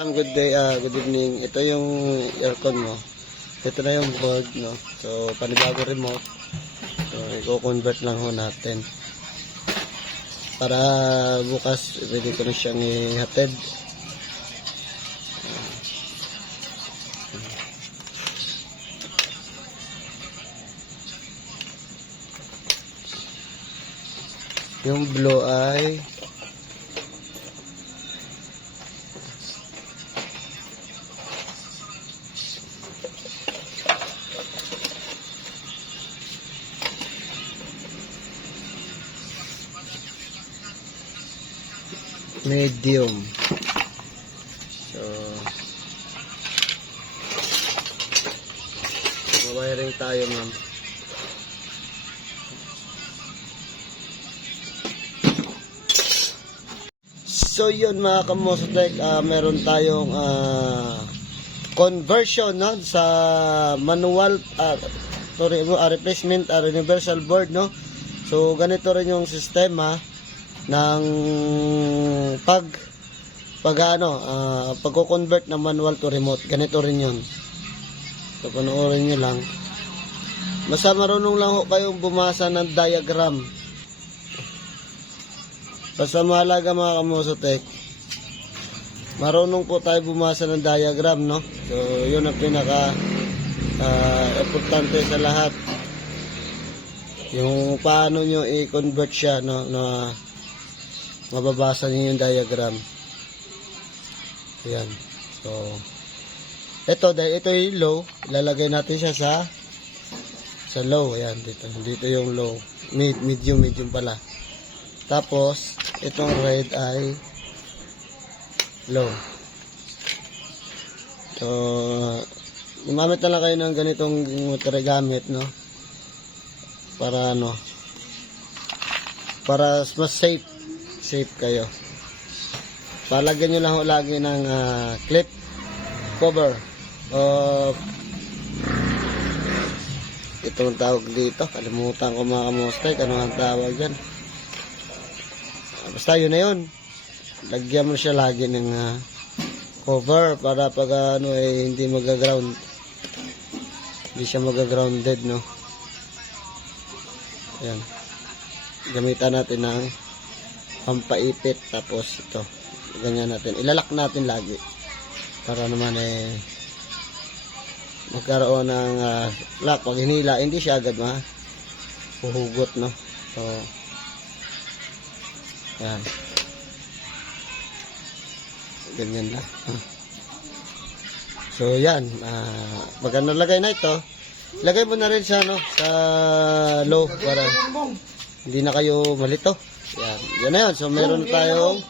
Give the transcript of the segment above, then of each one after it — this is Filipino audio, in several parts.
Good day, good evening. Ito yung aircon mo. Ito na yung board, no. So, panibago remote. So, i-convert lang ho natin. Para bukas, pwede ko na siyang ihatid. Yung blue ay medium. So, mawiring tayo, ma'am. So, yun mga kamosotek, meron tayong conversion, no, sa manual to replacement universal board, no. So, ganito rin yung sistema ng pagko-convert ng manual to remote. Ganito rin yun. So, panoorin nyo lang. Basta marunong lang ho kayong bumasa ng diagram. Basta mahalaga mga kamosotek, marunong po tayo bumasa ng diagram, no? So, yun ang pinaka importante sa lahat. Yung paano nyo i-convert siya, no, na mababasa niyo yung diagram. Ayan. So, ito yung low. Ilalagay natin siya sa low. Ayan, dito yung low. Medium pala. Tapos, itong red ay low. So, gumamit na lang kayo ng ganitong gamit, no? Para para mas safe kayo. Palagyan nyo lang ho lagi ng clip cover o itong tawag dito, kalimutan ko mga kamostek, ano ang tawag yan. Basta yun na yun, lagyan mo siya lagi ng cover para pag hindi magaground, hindi siya magagrounded, no. Ayan, gamitan natin ng pampaipit. Tapos ito, ganyan natin, ilalak natin lagi para naman magkaroon ng lock. Pag hinila, hindi siya agad mahuhugot, no. So, yan, ganyan lang. So yan, pag nalagay na ito, lagay mo na rin siya, no, sa low para hindi na kayo malito. Yan na yun. So, meron tayong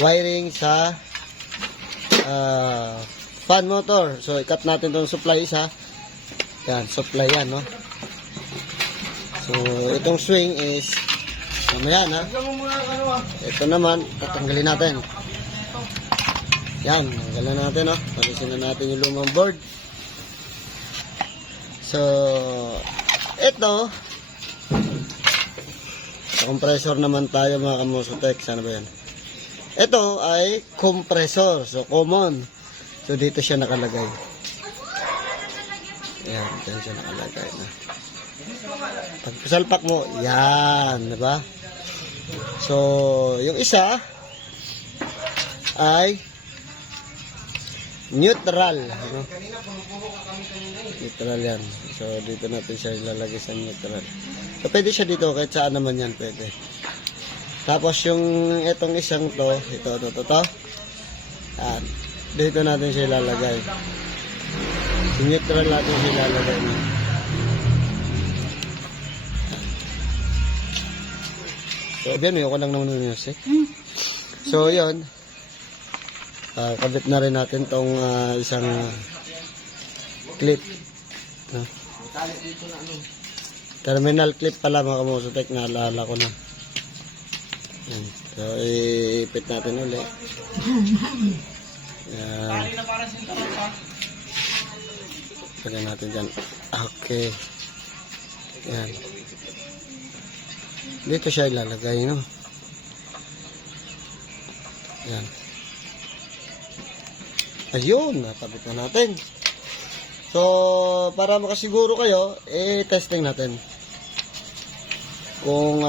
wiring sa fan motor. So, ikat natin itong supply isa. Yan, supply yan, no? So, itong swing is mamaya na. Ito naman, tatanggalin natin. Yan, tanggalin natin, no? Palisin na natin yung lumang board. So, ito, compressor naman tayo mga kamosotek. Sana ba yan? Ito ay compressor. So, common. So, dito siya nakalagay. Ayan, dito siya nakalagay na. Pag pasalpak mo, yan, diba? So, yung isa ay neutral. Ano? Neutral yan. So, dito natin siya ilalagay sa neutral. So, pwede siya dito, kahit saan naman yan, pwede. Tapos, yung itong isang to, ito. Yan. Dito natin siya ilalagay. Neutral natin siya ilalagay. So, yan, ayoko lang naman ng music. So, yun. Kabit na rin natin tong isang clip. Terminal clip pala mga kamosotek, naalala ko na. Yan. So, iipit natin ulit. Yan. Pwede natin dyan. Okay. Yan. Dito siya ilalagay, no? Yan. Ayun, nakabit na natin. So, para makasiguro kayo, testing natin. Kung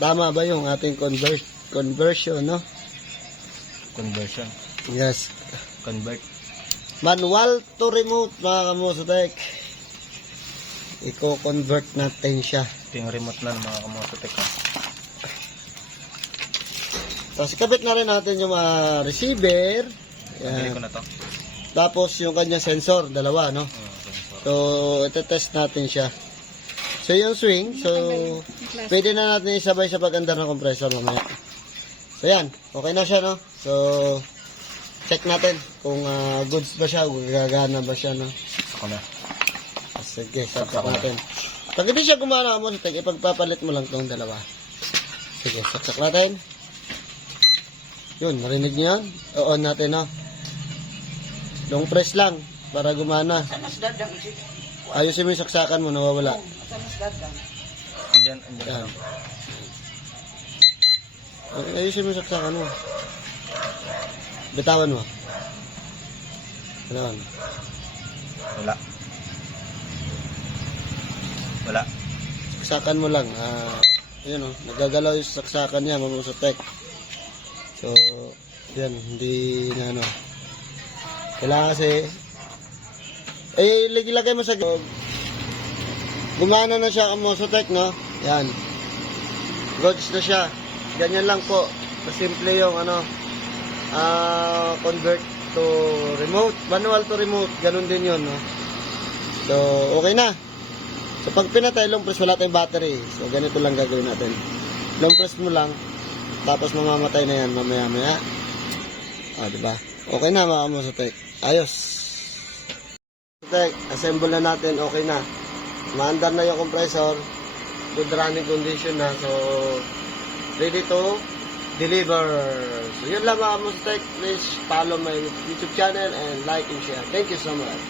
tama ba yung ating conversion, no? Conversion. Yes. Convert. Manual to remote, mga kamosotek. Iko-convert natin siya. Ito yung remote na ng mga kamosotek. Tapos ikabit na rin natin yung mga receiver. Pagkili Yan. ko na to. Tapos yung kanya sensor, dalawa, no? Sensor. So, ito-test natin siya. So, yung swing, so, pwede na natin isabay sa pag-andar ng compressor mamaya. So, yan. Okay na siya, no? So, check natin kung goods ba siya, kung gagana ba siya, no? Ako na. Sige, saksak natin. Pag hindi siya gumana mo, ipagpapalit mo lang tong dalawa. Sige, saksak natin. Yun, marinig niyo yan? O-on natin, no? Long press lang, para gumana. Ayusin mo yung saksakan mo, nawawala. Andyan. Yan. Ayusin mo yung saksakan mo. Bitawan mo. Ano? Wala. Wala. Saksakan mo lang. Yun o, nagagalaw yung saksakan niya, mamusotek. So, yan, hindi na ano. Kailangan kasi, lagay mo sa gumana na siya ang Mosotek, no? Yan. Goods na siya. Ganyan lang po. Simple yung convert to remote. Manual to remote. Ganun din yun, no? So, okay na. So, pag pinatay, long press, wala tayong battery. So, ganito lang gagawin natin. Long press mo lang. Tapos mamamatay na yan mamaya-maya. Diba? Okay na, mga Mosotek. Ayos. Assemble na natin, okay na. Maandar na yung compressor. Good running condition na. So, ready to deliver. So, yun lang mga Mosotek. Please follow my YouTube channel and like and share. Thank you so much.